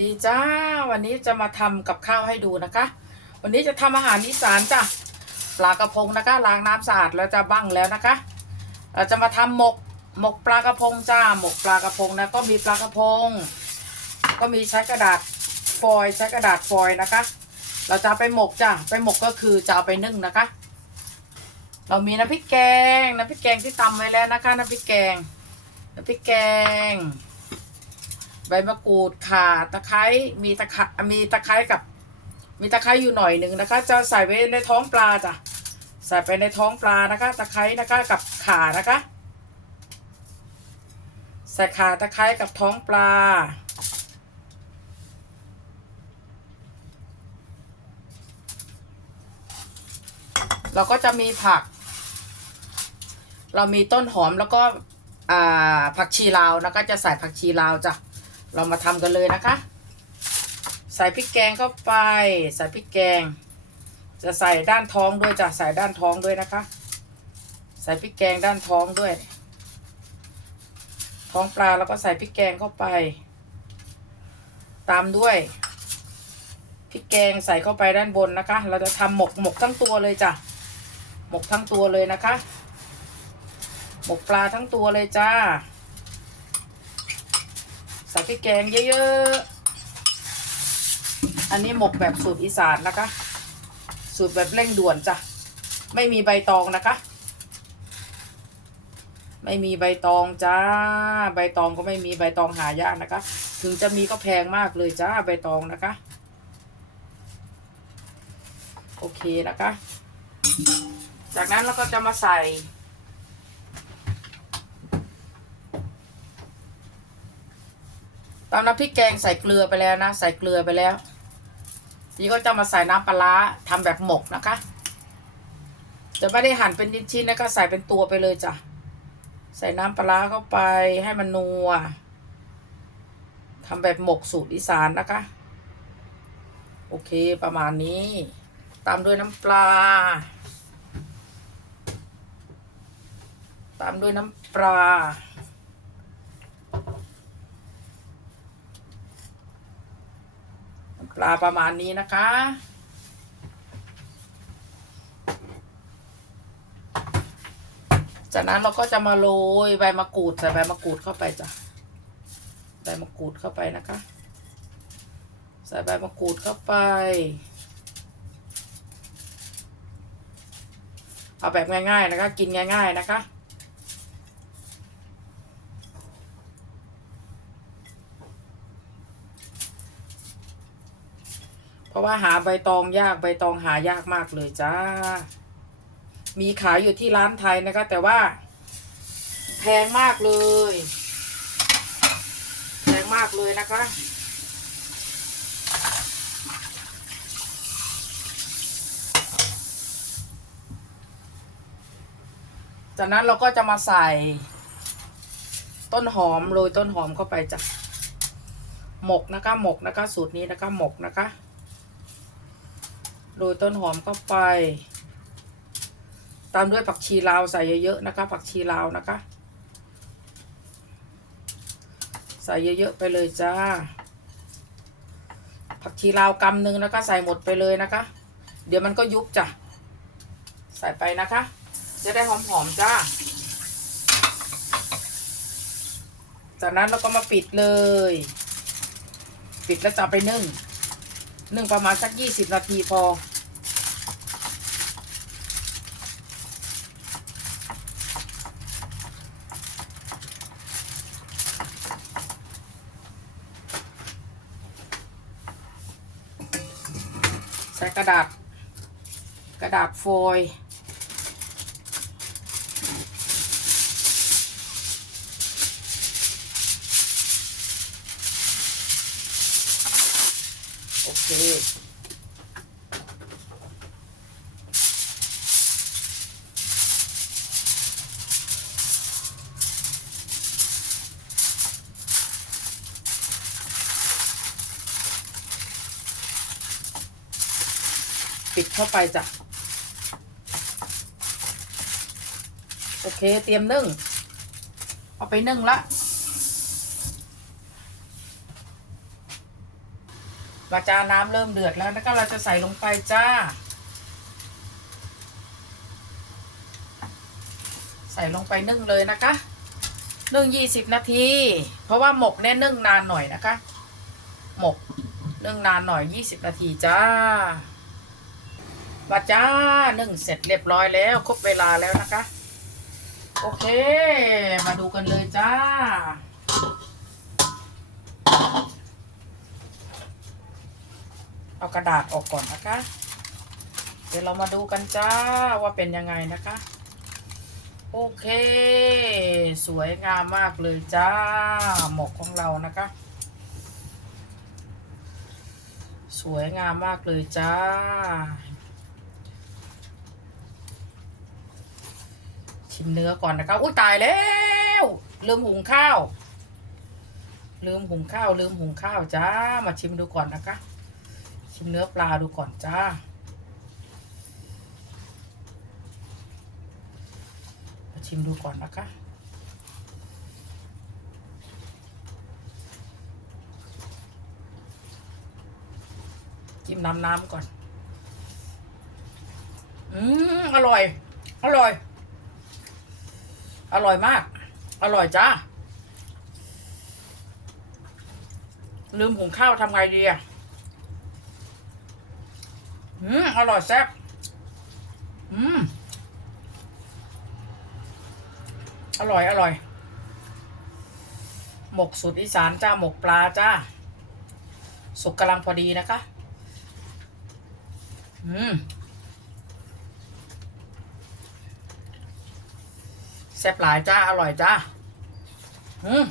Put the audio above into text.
ดีจ้าวันนี้จะมาทำกับข้าวให้ดูนะคะ วันนี้จะทำอาหารอีสานจ้ะปลากระพงนะคะล้างน้ำสะอาดแล้วจะบั้งแล้วนะคะเราจะมาทำหมกหมกปลากระพงจ้าหมกปลากระพงนะก็มีปลากระพง ก็มีใช้กระดาษฟอยล์ใช้กระดาษฟอยล์นะคะ เราจะไปหมกจ้ะไปหมกก็คือจะเอาไปนึ่งนะคะ เรามีน้ำพริกแกงน้ำพริกแกงที่ตำไว้แล้วนะคะน้ำพริกแกงน้ำพริกแกง ใบมะกรูดข่าตะไคร้มีตะไคร้มีตะไคร้กับ มีตะไคร้อยู่หน่อยหนึ่งนะคะ จะใส่ไว้ในท้องปลาจ้ะใส่ไปในท้องปลานะคะ ตะไคร้นะคะกับข่านะคะใส่ข่าตะไคร้กับท้องปลา เราก็จะมีผัก เรามีต้นหอมแล้วก็ผักชีลาวนะคะจะใส่ผักชีลาวจ้ะ เรามาทำกันเลยนะคะ ใส่พริกแกงเข้าไป ใส่พริกแกง จะใส่ด้านท้องด้วยจ้ะใส่ด้านท้องด้วยนะคะ ใส่พริกแกงด้านท้องด้วย ท้องปลาแล้วก็ใส่พริกแกงเข้าไป ตามด้วยพริกแกงใส่เข้าไปด้านบนนะคะ เราจะทำหมกหมกทั้งตัวเลยจ้ะหมกทั้งตัวเลยนะคะ หมกปลาทั้งตัวเลยจ้า ใส่พริกแกงเยอะๆ อันนี้หมกแบบสูตรอีสานนะคะ สูตรแบบเร่งด่วนจ้ะ ไม่มีใบตองนะคะ ไม่มีใบตองจ้า ใบตองก็ไม่มีใบตองหายากนะคะ ถึงจะมีก็แพงมากเลยจ้าใบตองนะคะ โอเคนะคะ จากนั้นเราก็จะมาใส่ ตามน้ำพริกแกงใส่เกลือไปแล้วนะ ใส่เกลือไปแล้ว นี่ก็จะมาใส่น้ำปลาร้าทำแบบหมกนะคะ จะไม่ได้หั่นเป็นชิ้นๆนะคะใส่เป็นตัวไปเลยจ้ะ ใส่น้ำปลาร้าเข้าไปให้มันนัวทำแบบหมกสูตรอีสานนะคะ โอเคประมาณนี้ตามด้วยน้ำปลา ตามด้วยน้ำปลา ปลาประมาณนี้นะคะ จากนั้นเราก็จะมาโรยใบมะกรูดใส่ใบมะกรูดเข้าไปจ้ะ ใบมะกรูดเข้าไปนะคะ ใส่ใบมะกรูดเข้าไป เอาแบบง่ายๆนะคะ กินง่าย ๆนะคะ เพราะว่าหาใบตองยากใบตองหายากมากเลยจ้า มีขายอยู่ที่ร้านไทยนะคะ แต่ว่า แพงมากเลย แพงมากเลยนะคะ จากนั้นเราก็จะมาใส่ ต้นหอมโรยต้นหอมเข้าไปจ้ะหมกนะคะหมกนะคะสูตรนี้นะคะหมกนะคะ โรยต้นหอมเข้าไป ตามด้วยผักชีลาวใส่เยอะๆนะคะ ผักชีลาวนะคะ ใส่เยอะๆไปเลยจ้า ผักชีลาวกำหนึ่งนะคะ ใส่หมดไปเลยนะคะ เดี๋ยวมันก็ยุบจ้ะ ใส่ไปนะคะ จะได้หอมๆจ้า จากนั้นเราก็มาปิดเลย ปิดแล้วจะไปนึ่ง นึ่งประมาณสักยี่สิบนาทีพอ ใส่กระดาษ กระดาษโฟยล์ ปิดเข้าไปจ้ะ โอเค เตรียมนึ่ง เอาไปนึ่งละ วาจาน้ำเริ่มเดือดแล้วแล้วก็เราจะใส่ลงไปจ้า ใส่ลงไปนึ่งเลยนะคะนึ่งยี่สิบนาที เพราะว่าหมกเนี่ยนึ่งนานหน่อยนะคะ หมกนึ่งนานหน่อยยี่สิบนาทีจ้ามาจ้านึ่งเสร็จเรียบร้อยแล้วครบเวลาแล้วนะคะ โอเค มาดูกันเลยจ้า เอากระดาษออกก่อนนะคะ เดี๋ยวเรามาดูกันจ้าว่าเป็นยังไงนะคะ โอเค สวยงามมากเลยจ้า หมกของเรานะคะ สวยงามมากเลยจ้า ชิมเนื้อก่อนนะคะ อุ้ยตายแล้วลืมหุงข้าว ลืมหุงข้าว ลืมหุงข้าวจ้า มาชิมดูก่อนนะคะ ชิมเนื้อปลาดูก่อนจ้า ชิมดูก่อนนะคะจิ้มน้ำน้ำก่อน อืมอร่อย อร่อย อร่อยมาก อร่อยจ้า ลืมหุงข้าวทำไงดีอะ อืมอร่อยแซ่บอืมอร่อย อร่อย หมกสูตรอีสานจ้า หมกปลาจ้า สุกกำลังพอดีนะคะ อืมแซ่บหลายจ้า อร่อยจ้า อืม